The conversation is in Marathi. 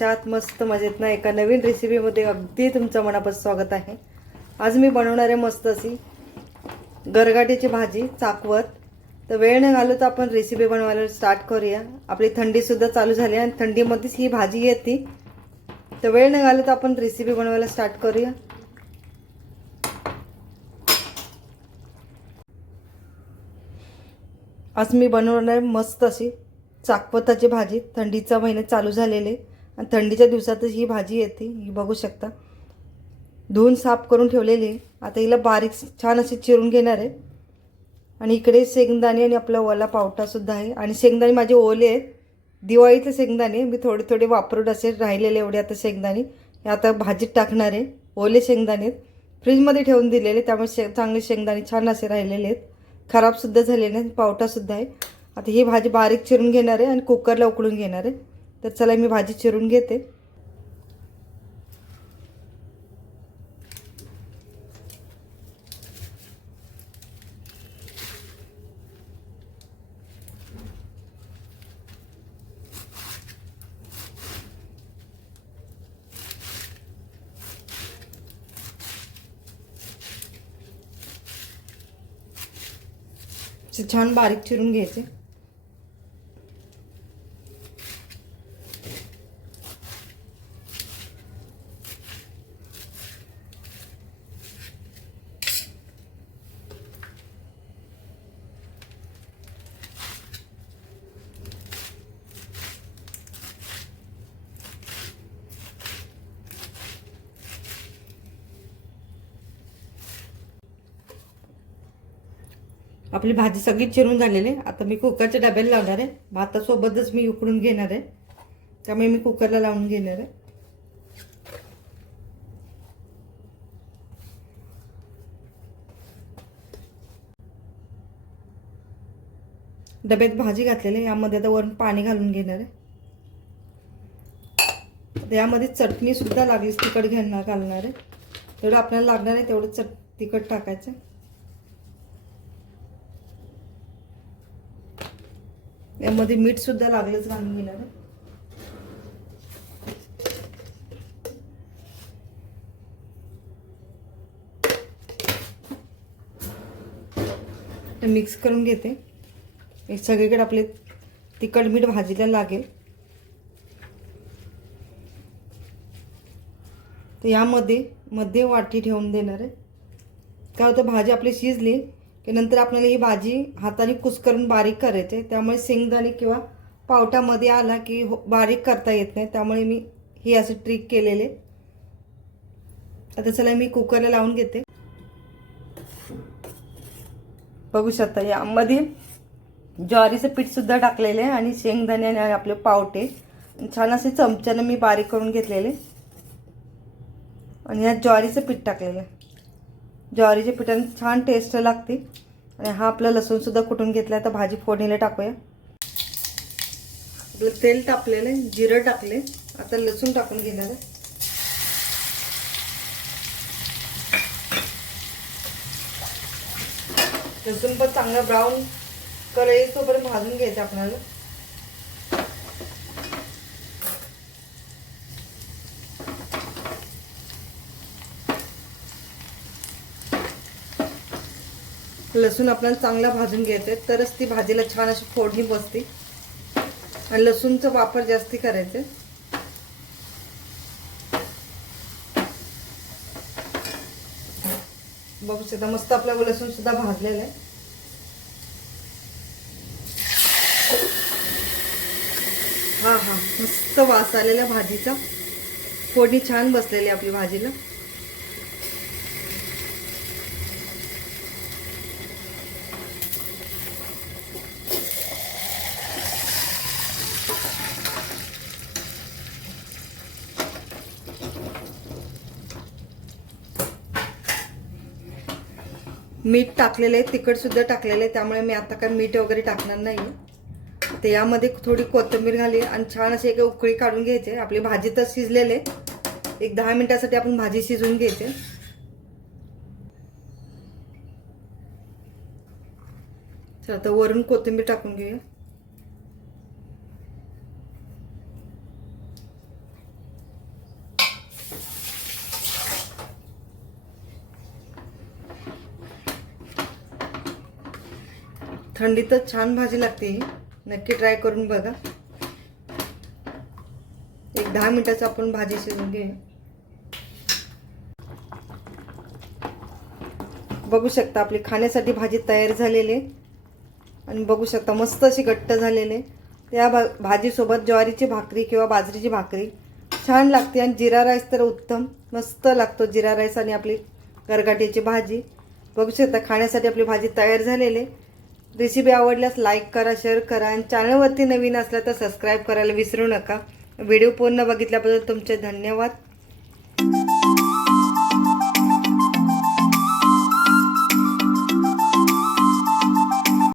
कशा आहात? मस्त मजेत ना? एका नवीन रेसिपीमध्ये अगदी तुमचं मनापासून स्वागत आहे. आज मी बनवणार आहे मस्त अशी गरगाट्याची भाजी चाकवत. तर वेळ न घालवता आपण रेसिपी बनवायला स्टार्ट करूया. आपली थंडीसुद्धा चालू झाली आणि थंडीमध्येच ही भाजी येते. तर वेळ न घालवता आपण रेसिपी बनवायला स्टार्ट करूया. आज मी बनवणार आहे मस्त अशी चाकवताची भाजी. थंडीचा महिना चालू झालेले आणि थंडीच्या दिवसातच ही भाजी येते. ही बघू शकता, धुवून साफ करून ठेवलेली. आता हिला बारीक छान अशी चिरून घेणार आहे. आणि इकडे शेंगदाणे आणि आपला ओला पावटा सुद्धा आहे. आणि शेंगदाणे माझे ओले आहेत, दिवाळीचे शेंगदाणे. मी थोडे थोडे वापरून असे राहिलेले एवढे आता शेंगदाणे हे आता भाजीत टाकणार आहे. ओले शेंगदाणे फ्रीजमध्ये ठेवून दिलेले, त्यामुळे चांगले शेंगदाणे छान असे राहिलेले आहेत, खराबसुद्धा झालेले नाहीत. पावटासुद्धा आहे. आता ही भाजी बारीक चिरून घेणार आहे आणि कुकरला उकळून घेणार आहे. तर चला मी भाजी चिरून घेते. छान बारीक चिरून घ्यायचे. आपली भाजी सगळी चिरून झालेली आहे. आता मी कुकरच्या डब्याला लावणार आहे. भातासोबतच मी उकडून घेणार आहे, त्यामुळे मी कुकरला लावून घेणार आहे. डब्यात भाजी घातलेली आहे. यामध्ये आता वरून पाणी घालून घेणार आहे. यामध्ये चटणी सुद्धा लागलीच तिखट घालणार आहे. तेवढं आपल्याला लागणार आहे तेवढं तिखट टाकायचं. यामध्ये मीठ सुद्धा लागलंच घालून घेणार आहे. मिक्स करून घेते. सगळीकडे आपले तिखट मीठ भाजीला लागेल. तर यामध्ये वाटी ठेवून देणार आहे. काय होतं, भाजी आपली शिजली की नंतर आपल्याला ही भाजी हाताने कुस्करून बारीक करायचे. त्यामुळे शेंगदाणे किंवा पावटामध्ये आला की बारीक करता येत नाही, त्यामुळे मी ही अशी ट्रिक केलेले. आता चला मी कुकरला लावून घेते. बघू शकता यामध्ये ज्वारीचं पीठ सुद्धा टाकलेले आहे आणि शेंगदाणे आणि आपले पावटे छान असे चमच्याने मी बारीक करून घेतलेले. आणि यात ज्वारीचं पीठ टाकलेलं आहे. ज्वारीच्या पिठाने छान टेस्ट लागते. आणि हा आपला लसूण सुद्धा कुटून घेतला. आता भाजी फोडणीला टाकूया. तेल टाकलेलं आहे, जिरं टाकले. आता लसूण टाकून घेणार आहे. लसूण पण चांगला ब्राऊन कलर येईपर्यंत भाजून घ्यायचं आपल्याला. लसूण आपल्याला चांगला भाजून घ्यायचं आहे, तरच ती भाजीला छान अशी फोडणी बसते. आणि लसूणचा वापर जास्ती करायचा. बघू शकता मस्त आपला लसूण सुद्धा भाजलेला आहे. हा मस्त वास आलेला भाजीचा. फोडणी छान बसलेली आपली भाजीला. मीठ टाकलेलं आहे, तिखट सुद्धा टाकलेलं आहे, त्यामुळे मी आता काय मीठ वगैरे टाकणार नाही. तर यामध्ये थोडी कोथिंबीर घाली आणि छान अशी एक उकळी काढून घ्यायची. आपली भाजी तर शिजलेली आहे. एक 10 मिनिटासाठी आपण भाजी शिजवून घ्यायची. चला आता वरून कोथिंबीर टाकून घेऊया. थंडीतच छान भाजी लागते ही, नक्की ट्राय करून बघा. एक 10 मिनिटाचं आपण भाजी शिजवून घेऊ. बघू शकता आपली खाण्यासाठी भाजी तयार झालेली आहे. आणि बघू शकता मस्त अशी घट्ट झालेले. त्या भाजीसोबत ज्वारीची भाकरी किंवा बाजरीची भाकरी छान लागते. आणि जिरा राईस तर उत्तम मस्त लागतो. जिरा राईस आणि आपली गरगाट्याची भाजी. बघू शकता खाण्यासाठी आपली भाजी तयार झालेली. रेसिपी आवडल्यास लाईक करा, शेअर करा. आणि चॅनलवरती नवीन असला तर सबस्क्राईब करायला विसरू नका. व्हिडिओ पूर्ण बघितल्याबद्दल तुमचे धन्यवाद.